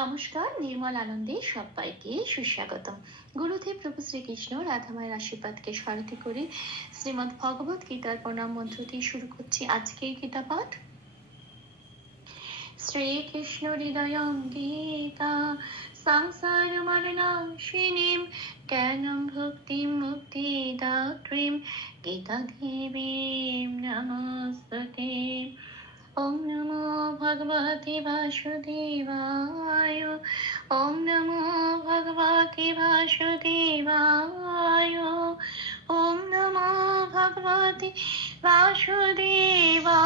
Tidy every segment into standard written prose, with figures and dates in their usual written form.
নমস্কার, নির্মল আনন্দে সবাইকে সুস্বাগতম। গুরুদেব প্রভু শ্রীকৃষ্ণ রাধামায়ের আশীর্বাদকে সারথি করে শ্রীমদ্ ভগবত গীতার প্রণাম মন্ত্র দিয়ে শুরু করছি আজকের গীতা পাঠ। শ্রীকৃষ্ণ হৃদয়ং গীতা সংসার মরণাশিনীম জ্ঞানম ভক্তিম মুক্তিদাত্রীম গীতা দেবীম নমস্তুতে। ওম নমো ভগবতে বাসুদেবায়। ওম নমো ভগবতে বাসুদেবায়। ওম নমো ভগবতে বাসুদেবায়।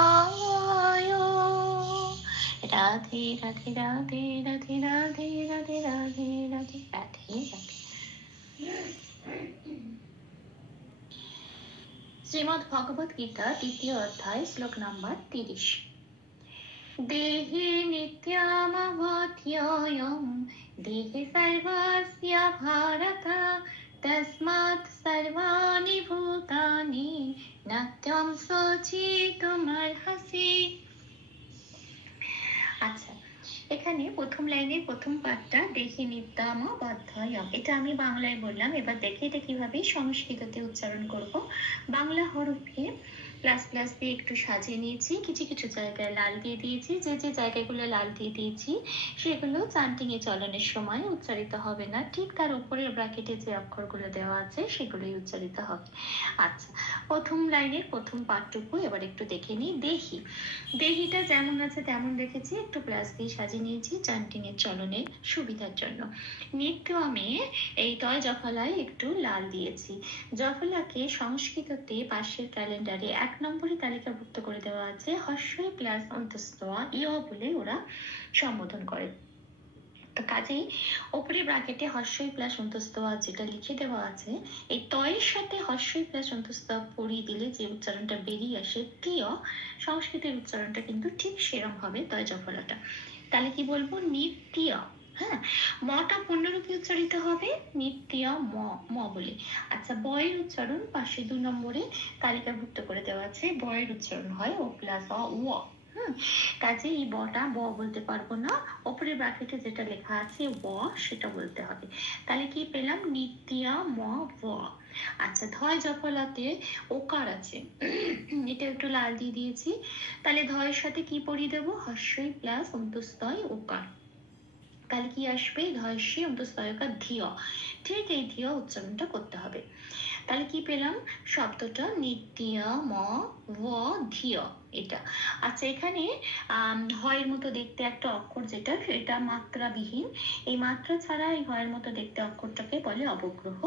রাধে রাধে রাধে রাধে রাধে রাধে রাধে রাধে রাধে রাধে। শ্রীমদ্ ভগবত গীতা দ্বিতীয় অধ্যায় শ্লোক নাম্বার 30। দেহে নিত্যমবধ্যয়ং দেহে সর্বস্য ভারত তস্মাৎ সর্বাণি ভূতানি নাত্যং শোচিতুমর্হসি। আচ্ছা, এখানে প্রথম লাইনের প্রথম পাঠটা দেহে নিত্যমবধ্যয়ং, এটা আমি বাংলায় বললাম। এবার দেখে এটা কিভাবে সংস্কৃততে উচ্চারণ করব। বাংলা হরফে প্লাস প্লাস দিয়ে একটু সাজিয়ে নিয়েছি, কিছু কিছু জায়গায় লাল দিয়ে দিয়েছি। যে যে জায়গাগুলো লাল দিয়ে দিয়েছি সেগুলো চান্টিং এ চলনের সময় উচ্চারিত হবে না, ঠিক তার উপরে ব্র্যাকেটে যে অক্ষরগুলো দেওয়া আছে সেগুলোই উচ্চারিত হবে। আচ্ছা, প্রথম লাইনের প্রথম পাঠটুকু এবার একটু দেখে নিই। দেহি, দেহিটা যেমন আছে তেমন রেখেছি, একটু প্লাস দিয়ে সাজিয়ে নিয়েছি চান্টিং এর চলনের সুবিধার জন্য। নিত্য আমি এই তয় জফলায় একটু লাল দিয়েছি। জফলাকে সংস্কৃততে পাশের ক্যালেন্ডারে 1 নম্বরে তালিকাভুক্ত করে দেওয়া আছে হর্ষই প্লাস অন্তস্তোয়া ইয় বলে ওরা সম্বোধন করে। তো কাজেই ওপরে ব্র্যাকেটে হর্ষই প্লাস অন্তস্তোয়া যেটা লিখে দেওয়া আছে, এই তয়ের সাথে হর্ষই প্লাস অন্তস্তোয়া পড়িয়ে দিলে যে উচ্চারণটা বেরিয়ে আসে তীয়, সংস্কৃতের উচ্চারণটা কিন্তু ঠিক সেরকম হবে তয় জফলাটা। তাহলে কি বলবো? নিত্য। হ্যাঁ, মটা পূর্ণরূপে উচ্চারিত হবে নিত্য ম ম বলে। আচ্ছা, বয়ের উচ্চারণ পাশে 2 নম্বরে তালিকাভুক্ত করে দেওয়া আছে। বয়ের উচ্চারণ হয় ও প্লাস অ উ। কাজে এই বটা ব বলতে পারবো না, ওপরে ব্র্যাকেটে যেটা লেখা আছে ব সেটা বলতে হবে। তাহলে কি পেলাম? নিত্যা ম ব। আচ্ছা, ধয় জফলাতে ওকার আছে, এটা একটু লাল দিয়ে দিয়েছি। তাহলে ধয়ের সাথে কি পড়িয়ে দেবো? হর্ষই প্লাস অন্তস্তয় ওকার। তাহলে কি আসবে? ধয়স্যি অন্তস্তয়কার ধিয়। ঠিক এই ধিয় উচ্চারণটা করতে হবে। তাহলে কি পেলাম? শব্দটা নিত্য ম ব ধিয়, এটা। আচ্ছা, এখানে হয়ের মতো দেখতে একটা অক্ষর যেটা, সেটা মাত্রাবিহীন। এই মাত্রা ছাড়া এই হয়ের মতো দেখতে অক্ষরটাকে বলে অবগ্রহ।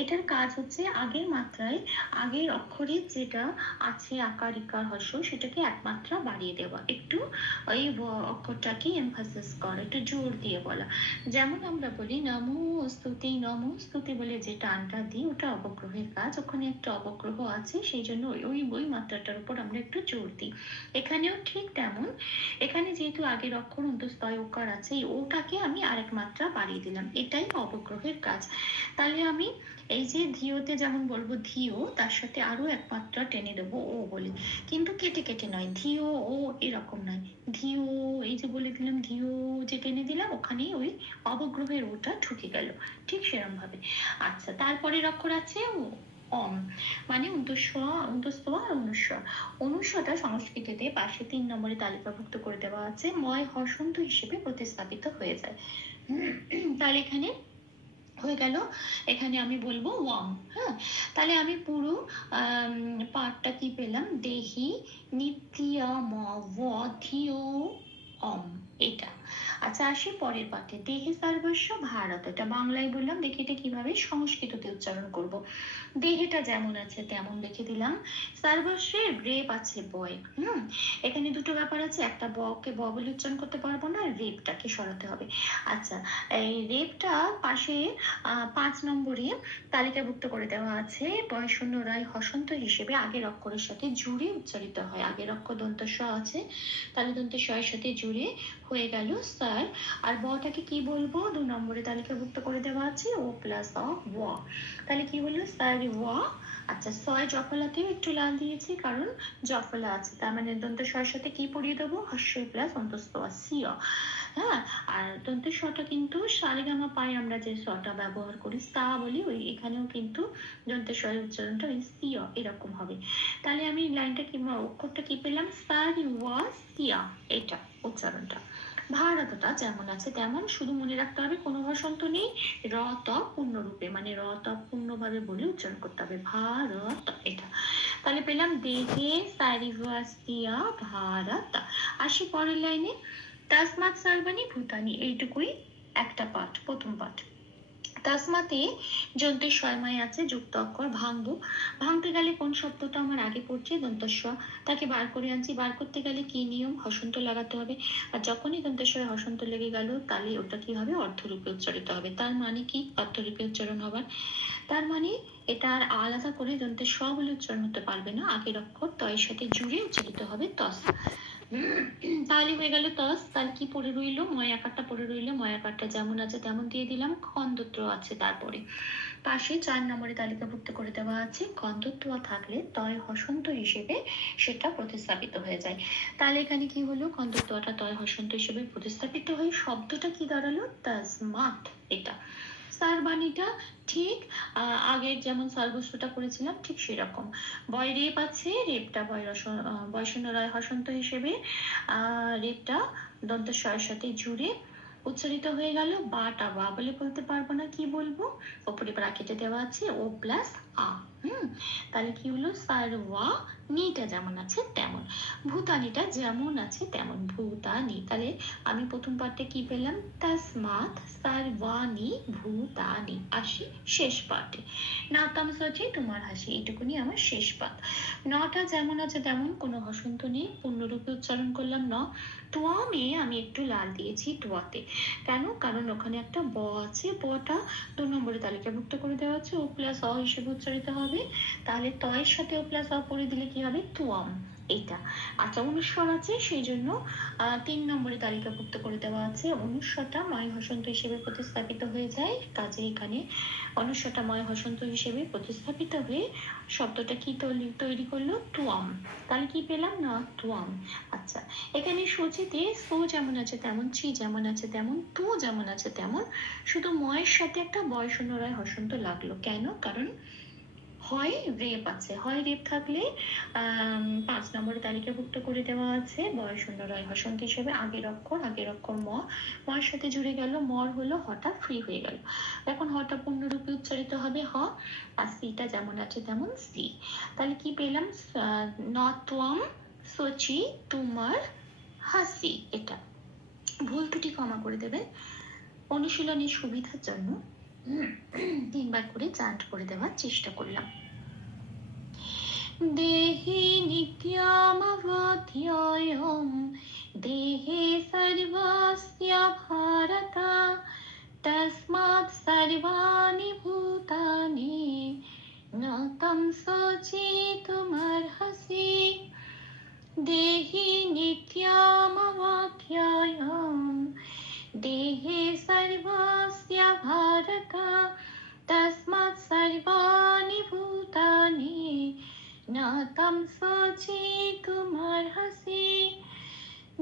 এটার কাজ হচ্ছে আগের মাত্রায় আগের অক্ষরের যেটা আছে আকার ইকার হর্ষ, সেটাকে এক মাত্রা বাড়িয়ে দেওয়া, একটু ওই অক্ষরটাকে এমফাসিস করা, একটু জোর দিয়ে বলা। যেমন আমরা বলি নমস্তুতে, নমস্তুতে বলে যে টানটা দিই ওটা অবগ্রহের কাজ। ওখানে একটা অবগ্রহ আছে, সেই জন্য ওই মাত্রাটার উপর আমরা একটু জোর দিই। এখানেও ঠিক তেমন, এখানে যেহেতু আগের অক্ষর অন্তস্তয় ওকার আছে, ওটাকে আমি আরেক মাত্রা বাড়িয়ে দিলাম, এটাই অবগ্রহের কাজ। তাহলে আমি এই যে ধিওতে যেমন বলবো ধিও, তার সাথে আরো এক মাত্রা টেনে দেবো ও বলে, কিন্তু কেটে কেটে নয়, ধিও ও এরকম নয়। ধিও এই যে বলে দিলাম, ধিও যে টেনে দিলাম, ওখানেই ওই অবগ্রহের ওটা ঢুকে গেল, ঠিক সেরকম ভাবে। আচ্ছা, তারপরের অক্ষর আছে অম, মানে অন্তস্তোয়া আর অনুস্বর। অনুস্বরটা সংস্কৃতিতে পাশে 3 নম্বরে তালিকাভুক্ত করে দেওয়া আছে, ময় হর্ষন্ত হিসেবে প্রতিস্থাপিত হয়ে যায়। তাহলে এখানে হয়ে গেল, এখানে আমি বলবো ওয়াম। হ্যাঁ, তাহলে আমি পুরো পাঠটা কি পেলাম? দেহি নিত্যা ম ব ধিও অম, এটা। আচ্ছা, আসি পরের পাঠে। দেহে সর্বস্ব ভারত, এটা বাংলায় বললাম, দেখি এটা কিভাবে সংস্কৃততে উচ্চারণ করব। দেহেটা যেমন আছে তেমন লিখে দিলাম। সর্বস্বের রেপ আছে বয়। এখানে দুটো ব্যাপার আছে, একটা বকে ব বলে উচ্চারণ করতে পারবো না, রেপটাকে সরাতে হবে। আচ্ছা, এই রেপটা পাশে 5 নম্বরে তালিকাভুক্ত করে দেওয়া আছে, বয় শূন্য রায় হসন্ত হিসেবে আগের অক্ষরের সাথে জুড়ে উচ্চারিত হয়। আগের অক্ষর দন্ত স আছে, তাহলে দন্ত স এর সাথে জুড়ে হয়ে গেল স্যার। আর বটাকে কি বলবো? 2 নম্বরে তালিকাভুক্ত করে দেওয়া আছে ও প্লাস অ ও। তাহলে কি হলো? স্যার ওয়া। আচ্ছা, ছয় জফলাতেও একটু লাল দিয়েছি কারণ জফলা আছে, তার মানে দন্ত স এর সাথে কি পড়িয়ে দেবো? হর্ষই প্লাস অন্তস্থ সিয়। হ্যাঁ, আর দন্তের স্বটা কিন্তু সারেগামা পায় আমরা যে স্বটা ব্যবহার করি সা বলি, ওই এখানেও কিন্তু দন্তের স্বরের উচ্চারণটা ওই সিয়া এরকম হবে। তাহলে আমি লাইনটা কি অক্ষরটা কি পেলাম, সারি ওয়া সিয়া, এটা উচ্চারণটা। ভারতটা যেমন আছে তেমন, শুধু মনে রাখতে হবে কোনো হসন্ত নেই, র ত পূর্ণরূপে, মানে র ত পূর্ণভাবে বলে উচ্চারণ করতে হবে, ভারত এটা। তাহলে পেলাম দেহে সারিভাস্তিয়া ভারত। আসি পরের লাইনে, তাসমাত সার্বাণী ভূতানি, এইটুকুই একটা পাঠ, প্রথম পাঠ। তাসমাতে যন্ত্রের স্বয়মায় আছে যুক্ত অক্ষর, ভাঙবো। ভাঙতে গেলে কোন শব্দটা আমার আগে পড়ছে, দন্তস্ব, তাকে বার করে আনছি। বার করতে গেলে কি নিয়ম, হসন্ত লাগাতে হবে। আর যখনই দন্তস্বরে হসন্ত লেগে গেল তাহলে ওটা কি হবে, অর্থরূপে উচ্চারিত হবে। তার মানে কি, অর্থরূপে উচ্চারণ হবার, তার মানে এটা আর আলাদা করে দন্তের স বলে উচ্চারণ হতে পারবে না, আগের অক্ষর তয়ের সাথে জুড়ে উচ্চারিত হবে তস। তাহলে হয়ে গেল তস। তাহলে কি পড়ে রইল, ময় আকারটা পড়ে রইল। ময় আকারটা যেমন আছে তেমন দিয়ে দিলাম, খন্দত্র আছে তারপরে। পাশে 4 নম্বরে তালিকাভুক্ত করে দেওয়া আছে, খন্দত্ব থাকলে তয় হসন্ত হিসেবে সেটা প্রতিস্থাপিত হয়ে যায়। তাহলে এখানে কি হলো, খন্দত্বটা তয় হসন্ত হিসেবে প্রতিস্থাপিত হয়ে শব্দটা কি দাঁড়ালো, তাসমাত এটা। সারবাণীটা ঠিক আগের যেমন সারবস্তুটা করেছিলাম ঠিক সেরকম। বয় রেপ আছে, রেপটা বয়সন্য রায় হসন্ত হিসেবে, রেপটা দন্ত স্বরের সাথে জুড়ে উচ্চারিত হয়ে গেল। বাটা বা বলে বলতে পারবো না, কি বলবো, ওপরে ব্র্যাকেটে দেওয়া আছে ও প্লাস আ। তাহলে কি হলো, সারওয়া নিটা যেমন আছে তেমন, ভূতানিটা যেমন আছে তেমন, ভূতানি। তাহলে আমি প্রথম পার্টে কি পেলাম, তাসমাত সারওয়ানি ভূতানি। আসি শেষ পার্টে, নাতাম সচি তোমার হাসি, এটুকুনি আমার শেষ পাঠ। নটা যেমন আছে তেমন, কোনো হসন্ত নেই, পূর্ণরূপে উচ্চারণ করলাম ন। তোয়ামে আমি একটু লাল দিয়েছি তোয়াতে, কেন, কারণ ওখানে একটা ব আছে, বটা 2 নম্বরে তালিকাভুক্ত করে দেওয়া আছে, ও প্লাস অ হিসেবে উচ্চারিত হবে। তাহলে তয়ের সাথে ও প্লাস অ পড়ে দিলে কি হবে, তুয়াম এটা। আচ্ছা, অনুস্বর আছে সেই জন্য 3 নম্বরে তালিকাভুক্ত করে দেওয়া আছে, অনুস্বরটা ময় হসন্ত হিসেবে প্রতিস্থাপিত হয়ে যায়। কাজে এখানে অনুস্বরটা ময় হসন্ত হিসেবে প্রতিস্থাপিত হয়ে শব্দটা কি তৈরি করলো, তুয়াম। তাহলে কি পেলাম না, তুয়াম। আচ্ছা, এখানে সূচিতে সো যেমন আছে তেমন, চি যেমন আছে তেমন, তু যেমন আছে তেমন, শুধু ময়ের সাথে একটা বয়সন্য রায় হসন্ত লাগলো, কেন, কারণ হয় রেপ আছে, হয় রেপ থাকলে 5 নম্বরে তালিকাভুক্ত করে দেওয়া আছে বয়সন্য রয় হসন্ত হিসেবে, আগের অক্ষর ময়ের সাথে জুড়ে গেল, মর হলো হটা ফ্রি হয়ে গেল। এখন হটা পূর্ণরূপে উচ্চারিত হবে হ, আর সিটা যেমন আছে তেমন সি। তাহলে কি পেলাম, নতওয়াম সচি তোমার হাসি এটা। ভুল ত্রুটি ক্ষমা করে দেবে, অনুশীলনের সুবিধার জন্য 3 বার করে চান্ট করে দেওয়ার চেষ্টা করলাম। দেহে নিত্যমবধ্যায়ং দেহে সর্বস্য ভারত তস্মাৎ সর্বাণি ভূতানি ন তং শোচিতুমর্হসি। দেহি নিত্যমবধ্যায়ং দেহে সর্বস্য ভারত তস্মাৎ সর্বাণি ভূতানি ন তং শোচিতুমর্হসি।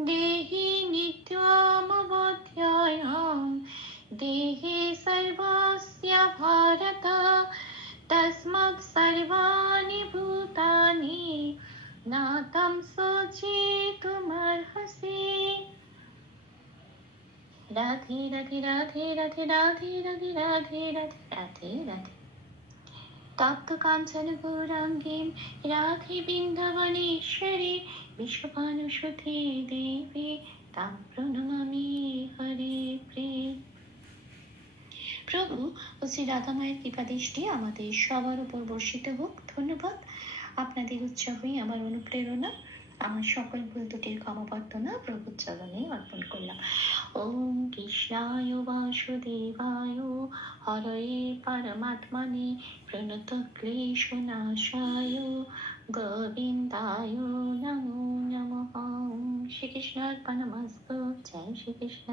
দেহি নিত্যমবধ্যায়ং দেহে সর্বস্য ভারত তস্মাৎ সর্বাণি ভূতানি ন তং শোচিতুমর্হসি। রাধে রাধে রাধে রাধে রাধে রাধে রাধে রাধে রাধে রাধে। তপ্ত কাঞ্চন গৌরাঙ্গীম রাধে বৃন্দাবনেশ্বরী বিশ্বভানুসুতে দেবী তাং প্রণমামি হরে প্রিয়। প্রভু ও শ্রী রাধা মায়ের কৃপা দৃষ্টি আমাদের সবার উপর বর্ষিত হোক। ধন্যবাদ, আপনাদের উৎসাহই আমার অনুপ্রেরণা। আমার সকল ভুল ত্রুটির ক্ষমা প্রার্থনা প্রভুর চরণে অর্পণ করলাম। ওম কৃষ্ণায় বাসুদেবায় হরয়ে পরমাত্মনে প্রণত ক্লেশনাশায় গোবিন্দায় নমো নমঃ। শ্রীকৃষ্ণার্পণমস্তু। জয় শ্রীকৃষ্ণ।